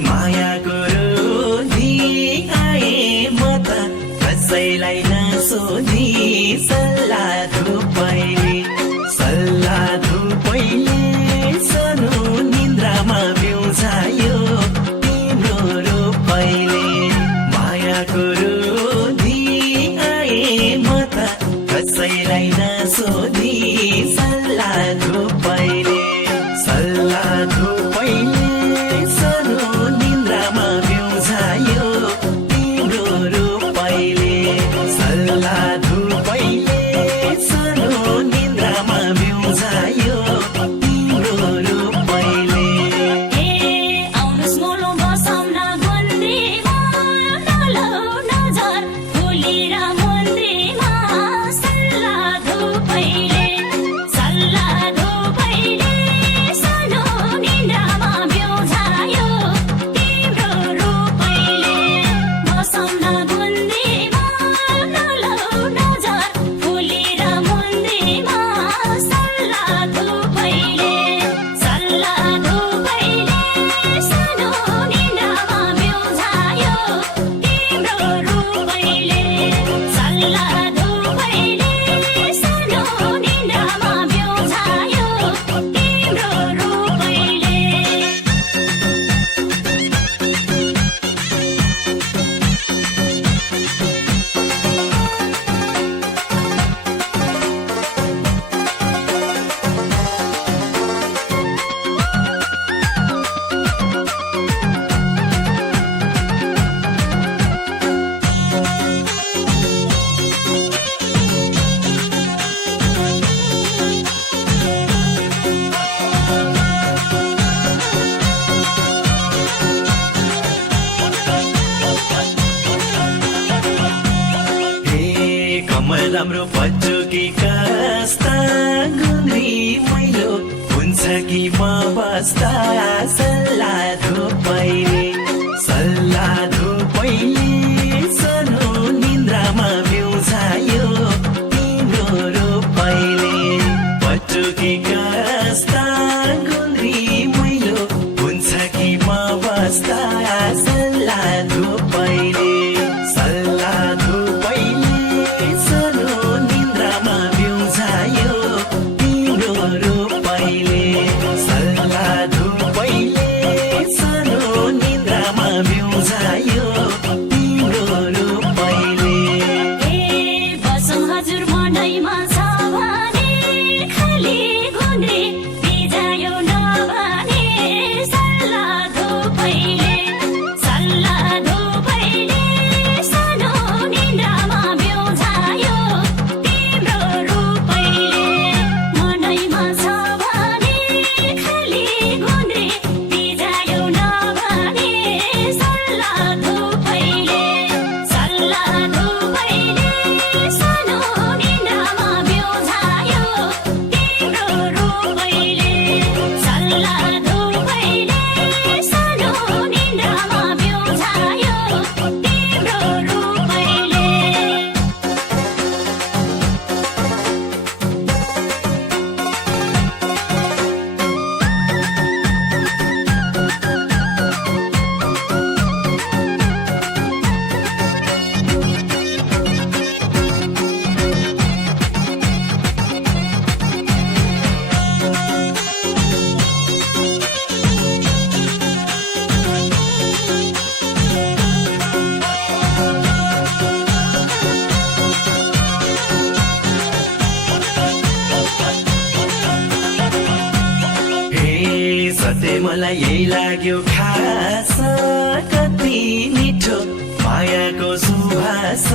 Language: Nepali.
मायाको रोधी आए म त कसैलाई नसोधी सल्लाह धुपैले सानो निन्द्रामा बिउझायो तिम्रो रूपैले मायाको रोधी आए म त कसैलाई नसोधी सल्लाह धुपैले सानो निन्द्रामा बिउझायो तिम्रो रूपैले सल्लाह धुपैले सानो निन्द्रामा बिउझायो तिम्रो रूपैले आउनुस् मोलो बसौँ न मन्दिरमा नलौ नजर फुलेर मन्दिरमा सल्लाह धुपैले सानो निन्द्रामा बिउझायो तिम्रो रूपैले बसौँ न मन्दिरमा नलौ नजर फुलेर मन्दिरमा सल्लाह धुपैले सानो निन्द्रामा बिउझायो तिम्रो रूपैले सल्लाह धुपैले सानो निन्द्रामा बिउझायो तिम्रो रूपैले कमल राम्रो पच्चुकी कस्ता गुन्द्री मैलो हुन्छ कि म बस्दा सल्लाह धुपैले सानो निन्द्रामा बिउझायो तिम्रो रूपैले पच्चुकी कस्ता गुन्द्री मैलो हुन्छ कि म बस्दा सल्लाह धुपैले सानो निन्द्रामा बिउझायो तिम्रो रूपैले सल्लाह धुपैले सानो निन्द्रामा बिउझायो तिम्रो रूपैले बसौँ हजुर मनैमा छ भने खाली गुन्द्री बिजायो नभने सल्लाह धुपैले सानो निन्द्रामा बिउझायो तिम्रो रूपैले मनैमा छ भने खाली गुन्द्री बिजायो नभने सल्लाह धुपैले सानो निन्द्रामा बिउझायो तिम्रो रूपैले सल्लाह धुपैले सानो निन्द्रामा बिउझायो तिम्रो रूपैले सधैँ मलाई यही लाग्यो खास कति मिठो मायाको सुभाष